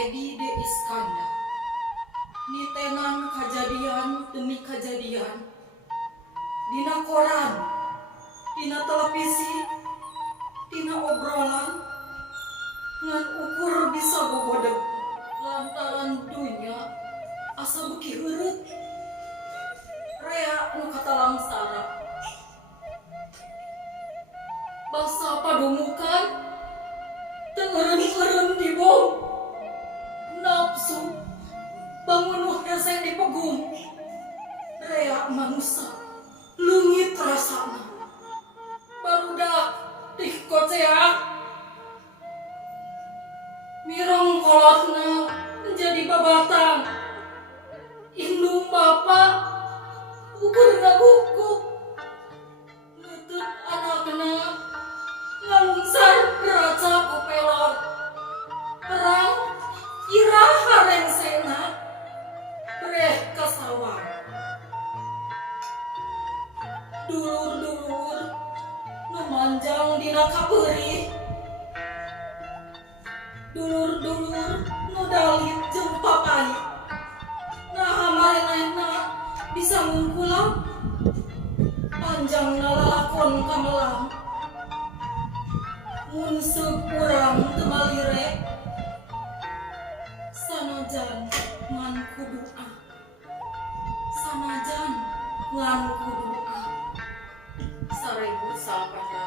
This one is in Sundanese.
Edi De Iskandar. Nitenan kejadian demi kejadian. Dina koran, dina televisi, dina obrolan, ngan ukur bisa bogodeg lantaran dunya asa beki heureut. Rea nu kata langsara. Bangsa padumukan teu eureun-eureun dibom. Nafsu bangun hese dipegum. Rea manusia leungit rasana. Barudak dikoceak. Mirong kolotna menjadi babatang. Indung bapa ukur ngagukuk. Leuteut anakna ngalungsar raca ku pelor. Perang iraha rengsena breh ka sawah. Dulur-dulur nu manjang dina kapeurih. Dulur-dulur nu dalit jeung papait. Naha marenehna bisa ngungkulang panjangna lalakon kamelang. Mun seuk urang teu malire sanajan ngan kudoa. Sanajan ngan kudoa. 1900